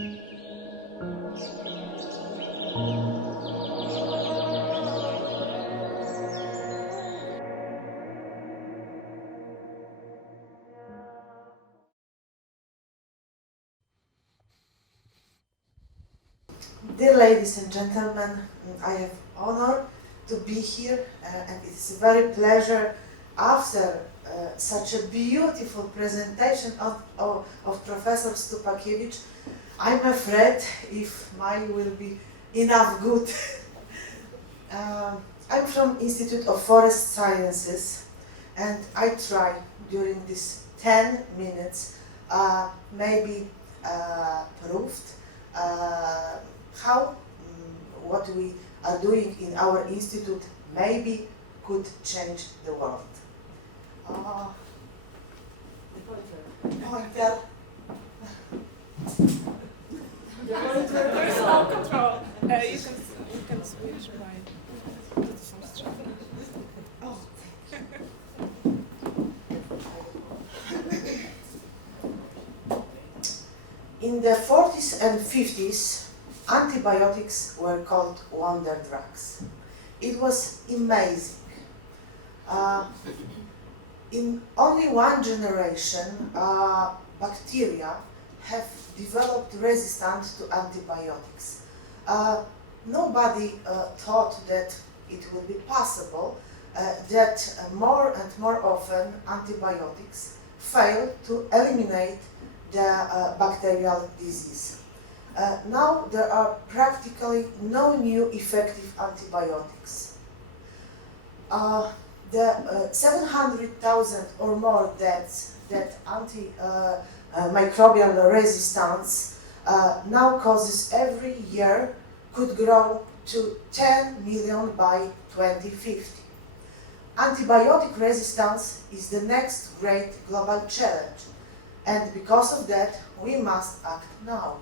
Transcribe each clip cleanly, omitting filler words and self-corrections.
Dear ladies and gentlemen, I have honor to be here and it's a very pleasure after such a beautiful presentation of Professor Stupakiewicz. I'm afraid if mine will be enough good. I'm from Institute of Forest Sciences and I try during these 10 minutes maybe proved how what we are doing in our institute maybe could change the world. Pointer. There is no control. You can switch by some strap. Oh, in the 40s and 50s, antibiotics were called wonder drugs. It was amazing. In only one generation, bacteria have developed resistance to antibiotics. Nobody thought that it would be possible that more and more often antibiotics fail to eliminate the bacterial disease. Now there are practically no new effective antibiotics. The 700,000 or more deaths that antimicrobial resistance now causes every year could grow to 10 million by 2050. Antibiotic resistance is the next great global challenge, and because of that, we must act now.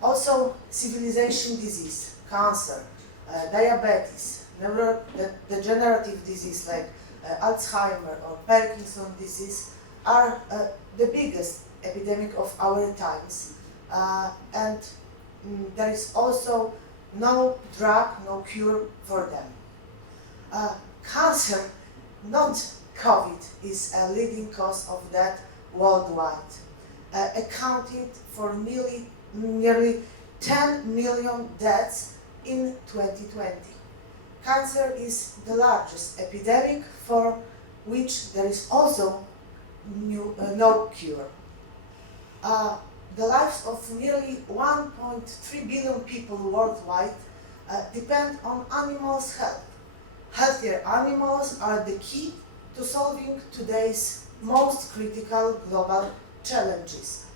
Also, civilization disease, cancer, diabetes, neurodegenerative disease like Alzheimer or Parkinson's disease are the biggest epidemic of our times. And there is also no drug, no cure for them. Cancer, not COVID, is a leading cause of death worldwide, accounting for nearly 10 million deaths in 2020. Cancer is the largest epidemic for which there is also no cure. The lives of nearly 1.3 billion people worldwide depend on animals' health. Healthier animals are the key to solving today's most critical global challenges.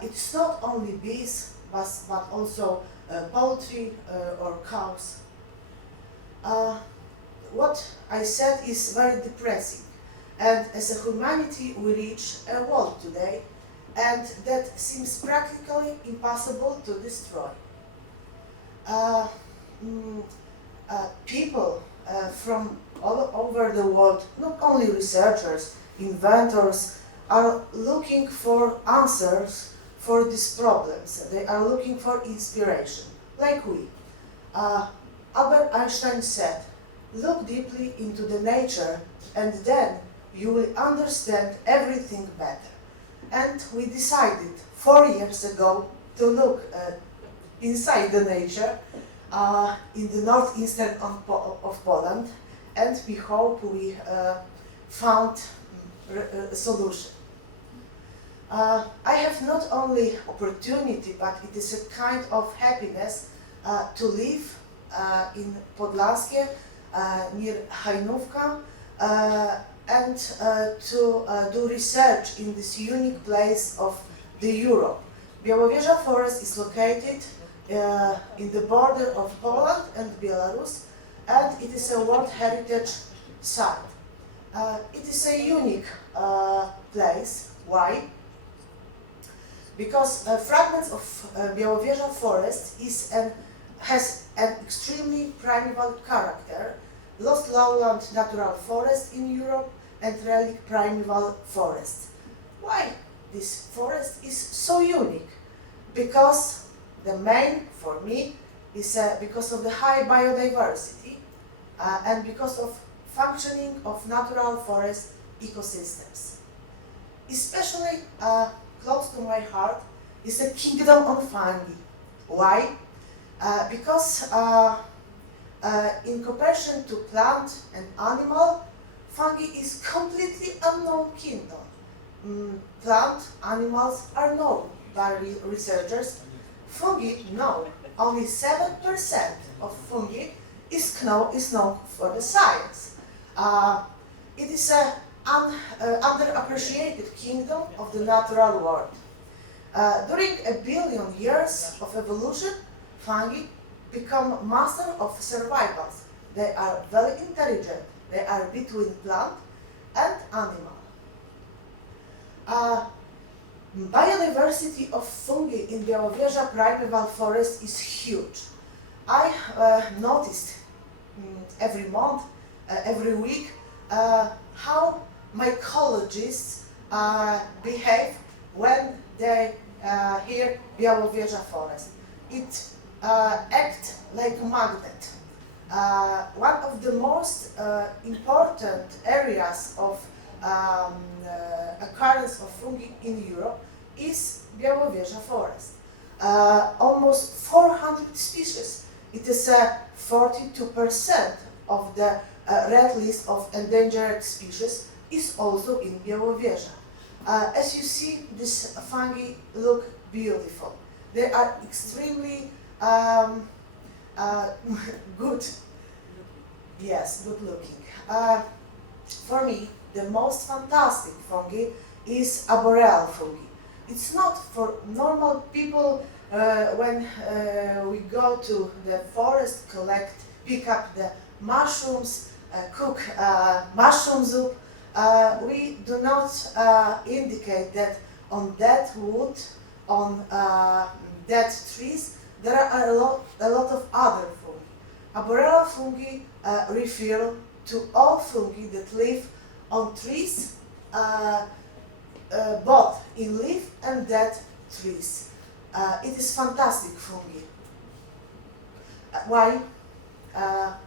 It's not only bees, but also poultry or cows. What I said is very depressing, and as a humanity we reach a wall today, and that seems practically impossible to destroy. People from all over the world, not only researchers, inventors, are looking for answers for these problems. They are looking for inspiration, like we. Albert Einstein said, "Look deeply into the nature and then you will understand everything better." And we decided 4 years ago to look inside the nature in the northeastern of Poland, and we hope we found a solution. I have not only opportunity, but it is a kind of happiness to live in Podlaskie, near Hajnówka, and to do research in this unique place of the Europe. Białowieża Forest is located in the border of Poland and Belarus, and it is a World Heritage Site. It is a unique place. Why? Because fragments of Białowieża Forest has an extremely primeval character, lost lowland natural forest in Europe and relic primeval forest. Why this forest is so unique? because the main, for me, is because of the high biodiversity and because of functioning of natural forest ecosystems. Especially close to my heart is a kingdom of fungi. Why? Because in comparison to plant and animal, fungi is completely unknown kingdom. Plant animals are known by researchers. Fungi, no. Only 7% of fungi is known for the science. It is an underappreciated kingdom of the natural world. During a billion years of evolution, fungi become master of survival. They are very intelligent. They are between plant and animal. Biodiversity of fungi in Białowieża primeval forest is huge. I noticed every month, every week, how mycologists behave when they hear Białowieża Forest. It acts like a magnet. One of the most important areas of occurrence of fungi in Europe is Białowieża Forest. Almost 400 species. It is 42% of the red list of endangered species is also in Białowieża. As you see, these fungi look beautiful. They are extremely good. Yes, good looking. For me, the most fantastic fungi is arboreal fungi. It's not for normal people when we go to the forest, pick up the mushrooms, cook mushroom soup. We do not indicate that on dead wood, on dead trees, there are a lot of other fungi. Arboreal fungi refer to all fungi that live on trees, both in leaf and dead trees. It is fantastic fungi. Why?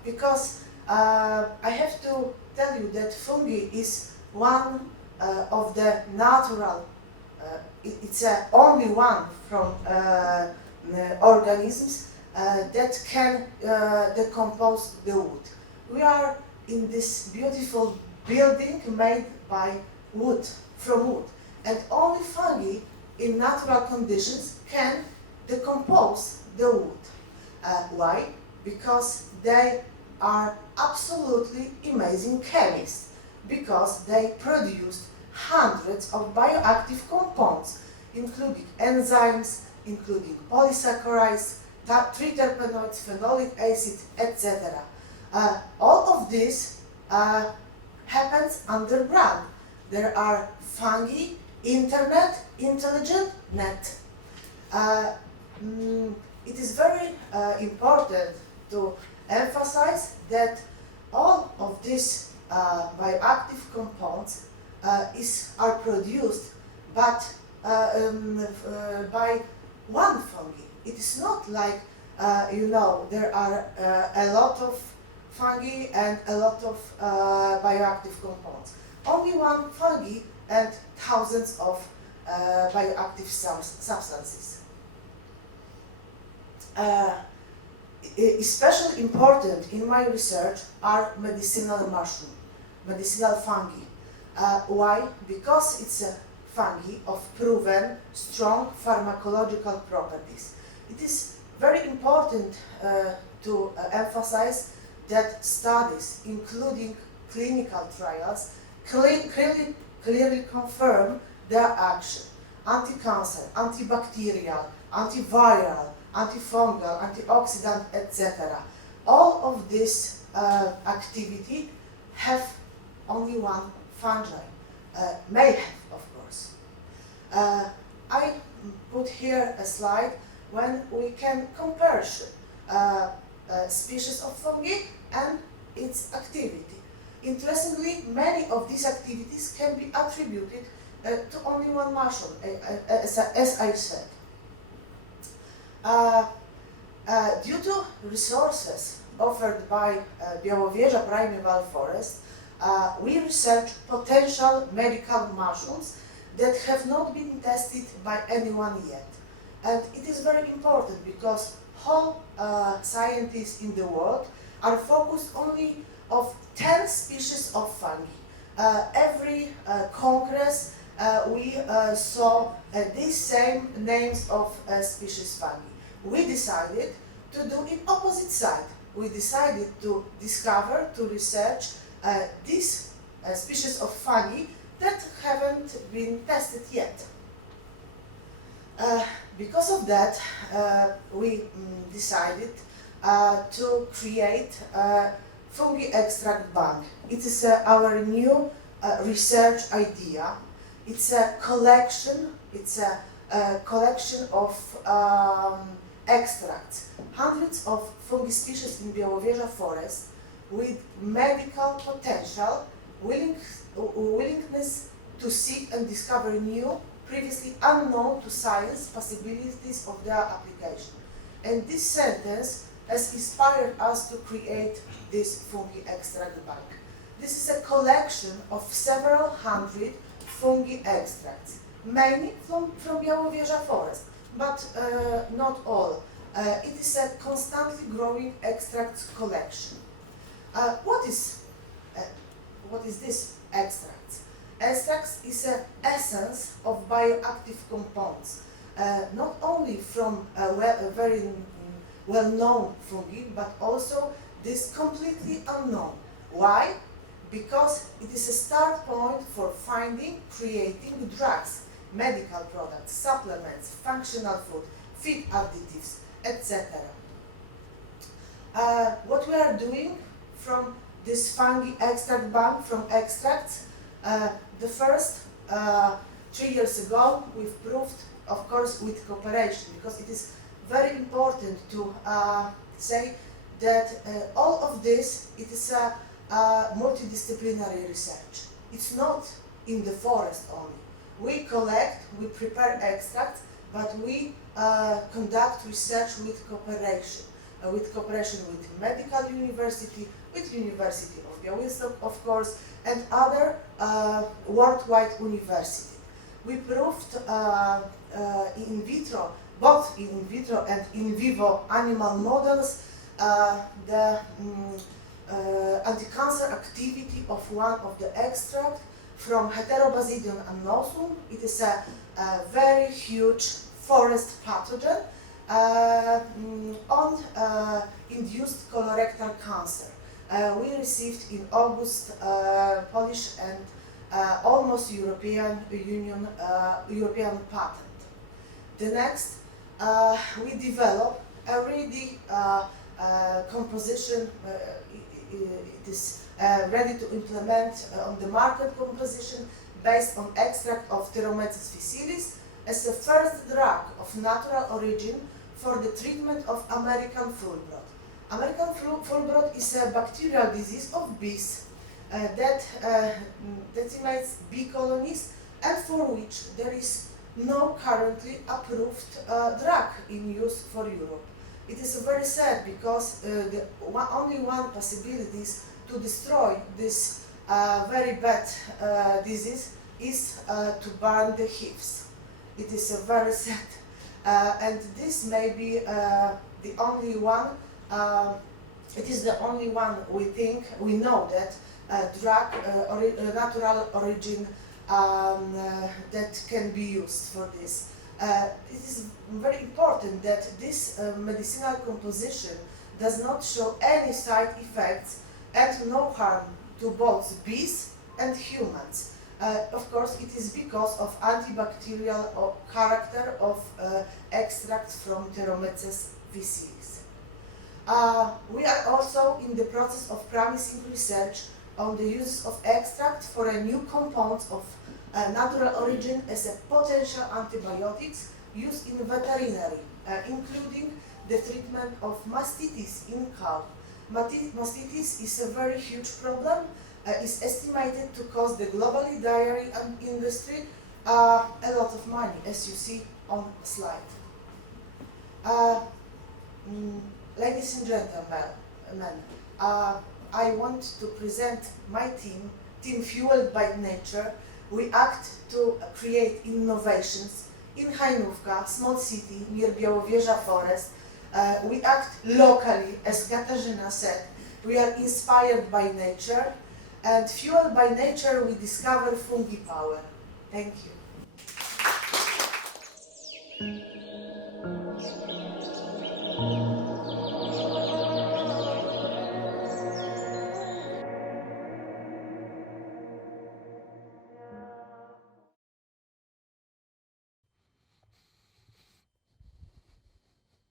Because I have to tell you that fungi is one of the natural, it's only one from organisms that can decompose the wood. We are in this beautiful building made by wood, from wood, and only fungi in natural conditions can decompose the wood. Why? Because they are absolutely amazing chemists, because they produce hundreds of bioactive compounds, including enzymes, including polysaccharides, triterpenoids, phenolic acid, etc. All of this happens underground. There are fungi, intelligent net. It is very important to emphasize that all of these bioactive compounds are produced but by one fungi. It is not like, there are a lot of fungi and a lot of bioactive compounds. Only one fungi and thousands of bioactive substances. Especially important in my research are medicinal fungi. Why? Because it's a fungi of proven strong pharmacological properties. It is very important to emphasize that studies, including clinical trials, clearly confirm their action. Anti-cancer, antibacterial, antiviral, antifungal, antioxidant, etc. All of this activity have only one fungi, may have, of course. I put here a slide when we can compare species of fungi and its activity. Interestingly, many of these activities can be attributed to only one mushroom, as I said. Due to resources offered by Białowieża Primeval Forest, we research potential medical mushrooms that have not been tested by anyone yet. And it is very important because whole scientists in the world are focused only of 10 species of fungi. Every congress we saw these same names of species fungi. We decided to do it opposite side. We decided to discover, to research these species of fungi that haven't been tested yet. Because of that, we decided to create a fungi extract bank. It is our new research idea. It's a collection. It's a collection of extracts, hundreds of fungi species in Białowieża Forest with medical potential, willingness to seek and discover new, previously unknown to science possibilities of their application. And this sentence has inspired us to create this fungi extract bank. This is a collection of several hundred fungi extracts, mainly from Białowieża Forest, but not all. It is a constantly growing extracts collection. What is this extracts? Extracts is an essence of bioactive compounds, not only from a very well-known fungi, but also this completely unknown. Why? Because it is a start point for finding, creating drugs, medical products, supplements, functional food, feed additives, etc. What we are doing from this fungi extract bank, from extracts, the first 3 years ago we've proved, of course, with cooperation, because it is very important to say that all of this, it is a multidisciplinary research. It's not in the forest only. We collect, we prepare extracts, but we conduct research with cooperation with medical university, with University of Białystok, of course, and other worldwide universities. We proved in vitro, both in vitro and in vivo animal models, the anti-cancer activity of one of the extract from Heterobasidium annosum. It is a very huge forest pathogen on induced colorectal cancer. We received in August Polish and almost European Union European patent. The next, we develop a ready composition. It is ready to implement on the market composition based on extract of Therapeutic faecilis as a first drug of natural origin for the treatment of American foul brood. American foul brood is a bacterial disease of bees that decimates bee colonies, and for which there is no currently approved drug in use for Europe. It is very sad because only one possibility is to destroy this very bad disease is to burn the hives. It is very sad, and this may be the only one. It is the only one we know that drug natural origin that can be used for this. It is very important that this medicinal composition does not show any side effects and no harm to both bees and humans. Of course, it is because of antibacterial character of extracts from Therapeutic faecilis. We are also in the process of promising research on the use of extract for a new compound of natural origin as a potential antibiotics used in veterinary, including the treatment of mastitis in cow. Mastitis is a very huge problem. Is estimated to cost the global dairy industry a lot of money, as you see on the slide. Uh, Ladies and gentlemen, I want to present my team fueled by nature. We act to create innovations in Hajnówka, small city near Białowieża Forest. We act locally, as Katarzyna said. We are inspired by nature, and fueled by nature we discover fungi power. Thank you.